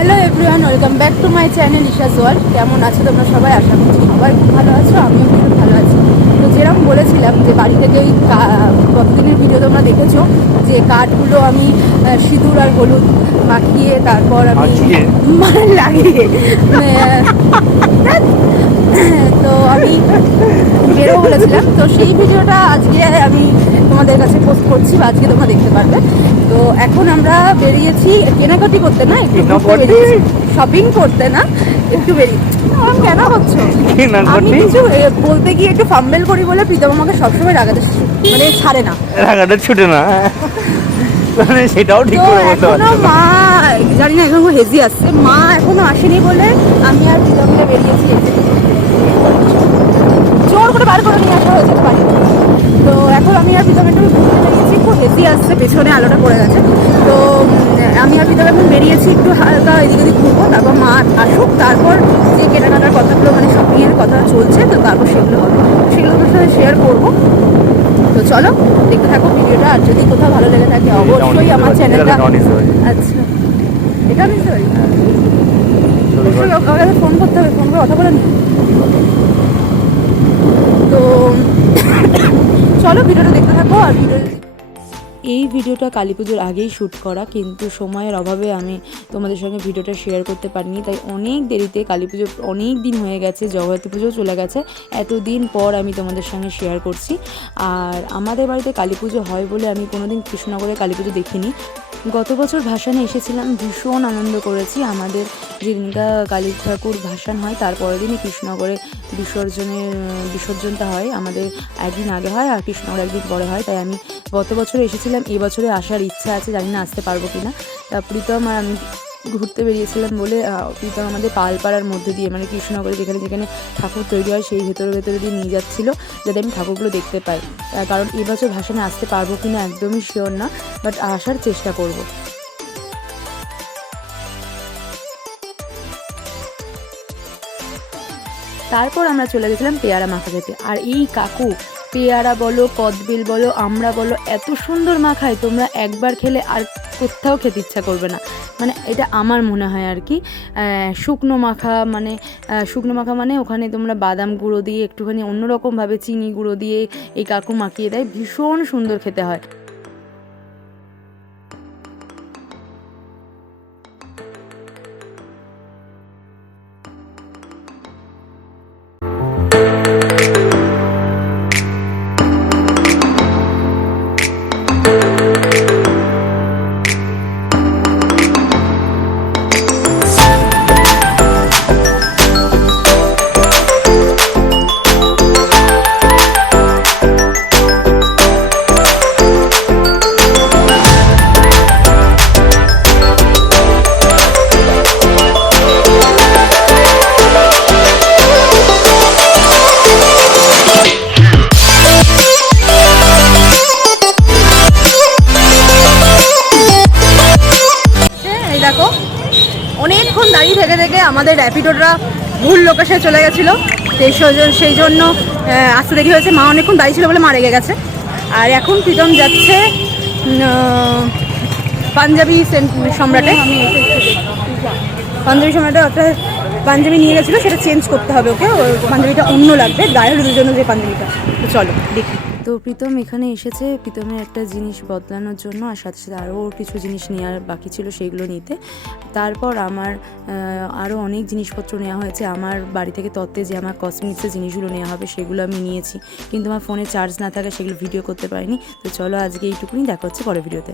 Hello everyone, welcome back to my channel Isha's world. কেমন আছো তোমরা সবাই? আশা করছি সবাই খুব ভালো আছো, আমিও খুব ভালো আছি। তো যেরকম বলেছিলাম যে বাড়ি থেকে ওই কতদিনের ভিডিও তোমরা দেখেছো যে কাঠগুলো আমি সিঁদুর আর হলুদ মাখিয়ে তারপর আমি মানে লাগিয়ে তো আমি বেরোবো বলেছিলাম। তো সেই ভিডিওটা আজকে আমি তোমাদের কাছে পোস্ট করছি বা আজকে তোমরা দেখতে পারবে। তো এখন আমরা বেরিয়েছি কেনাকাটি করতে, না একটু শপিং করতে, না একটু বেরিয়েছি। কেন হচ্ছে আমি কিছু বলতে গিয়ে একটু ফাম্বেল করি বলে প্রীতম আমাকে সবসময় রাগাতে মানে ছাড়ে না, রাগাটা ছুটে না, মানে সেটাও ঠিক করে বলতে পারছি না। মা জানি না এখন হেজি আসছে, মা এখনো আসেনি বলে আমি আর প্রীতম মিলে বেরিয়েছি। জোর করে বার করে নিয়ে আসা হয়েছে বাড়ি। তো এখন আমি আর প্রীতম একটু ঘুরতে বেরিয়েছি, খুব হেজি আসছে, পেছনে আলোটা পড়ে গেছে। তো আমি আর প্রীতম এখন বেরিয়েছি একটু হালকা এদিক ওদিক ঘুরবো, তারপর মা আসুক, তারপর যে কেনাকাটার কথাগুলো মানে শপিংয়ের কথা চলছে, তো তারপর সেগুলো হবে, সেগুলো তোমার সাথে শেয়ার করবো। তো চলো দেখতে থাকো ভিডিওটা, আর যদি কোথাও ভালো লেগে থাকে অবশ্যই আমার চ্যানেলটা। আচ্ছা, এটা আমি ফোন করতে হবে, ফোন করে কথা বলে নি। তো চলো ভিডিওটা দেখতে থাকো। আর এই ভিডিওটা কালী পুজোর আগেই শ্যুট করা, কিন্তু সময়ের অভাবে আমি তোমাদের সঙ্গে ভিডিওটা শেয়ার করতে পারিনি, তাই অনেক দেরিতে, কালী পুজো অনেক দিন হয়ে গেছে, জগদ্ধাত্রী পুজো চলে গেছে, এতদিন পর আমি তোমাদের সঙ্গে শেয়ার করছি। আর আমাদের বাড়িতে কালী পুজো হয় বলে আমি কোনোদিন কৃষ্ণনগরে কালী পুজো দেখিনি। গত বছর ভাসানে এসেছিলাম, ভীষণ আনন্দ করেছি। আমাদের যেদিনটা কালী ঠাকুর ভাসান হয় তারপরের দিনই কৃষ্ণনগরে বিসর্জনটা হয়। আমাদের একদিন আগে হয় আর কৃষ্ণনগর একদিন পরে হয়, তাই আমি গত বছরে এসেছিলাম, এবছরে আসার ইচ্ছা আছে, জানি না আসতে পারবো কিনা। প্রীতম আর আমি ঘুরতে বেরিয়েছিলাম বলে প্রীতম আমাদের পালপাড়ার মধ্যে দিয়ে, মানে কৃষ্ণনগরে যেখানে যেখানে ঠাকুর তৈরি হয় সেই ভেতরে দিয়ে নিয়ে যাচ্ছিলো, যাতে আমি ঠাকুরগুলো দেখতে পাই। কারণ এবছর ভাসানে আসতে পারবো কিনা একদমই শিওর না, বাট আসার চেষ্টা করব। তারপর আমরা চলে গেছিলাম পেয়ারা মাখা খেতে। আর এই কাকু পেয়ারা বলো, কদবেল বলো, আমরা বলো, এত সুন্দর মাখায়, তোমরা একবার খেলে আর কোথাও খেতে ইচ্ছা করবে না। মানে এটা আমার মনে হয় আর কি। শুকনো মাখা মানে ওখানে তোমরা বাদাম গুঁড়ো দিয়ে একটুখানি অন্যরকমভাবে চিনি গুঁড়ো দিয়ে এই কাকু মাখিয়ে দেয়, ভীষণ সুন্দর খেতে হয়। অনেকক্ষণ দাঁড়িয়ে থেকে থেকে আমাদের র্যাপিডোটা ভুল লোকেশনে চলে গেছিলো, সেই জন্য আসতে দেরি হয়েছে। মা অনেকক্ষণ দাঁড়িয়ে ছিল বলে মা রেগে গেছে। আর এখন প্রীতম যাচ্ছে পাঞ্জাবি সম্রাটে। একটা পাঞ্জাবি নিয়ে গেছিলো, সেটা চেঞ্জ করতে হবে ওকে, পাঞ্জাবিটা অন্য লাগবে গায়ে হলুদের জন্য যে পাঞ্জাবিটা। তো চলো দেখি। তো প্রীতম এখানে এসেছে প্রীতমের একটা জিনিস বদলানোর জন্য, আর সাথে সাথে আরও কিছু জিনিস নেওয়ার বাকি ছিল সেইগুলো নিতে। তারপর আমার আরও অনেক জিনিসপত্র নেওয়া হয়েছে। আমার বাড়ি থেকে তত্ত্বে যে আমার কসমেটিক্সের জিনিসগুলো নেওয়া হবে সেগুলো আমি নিয়েছি, কিন্তু আমার ফোনে চার্জ না থাকে সেগুলো ভিডিও করতে পারিনি। তো চলো আজকে এইটুকুনি, দেখা হচ্ছে পরের ভিডিওতে।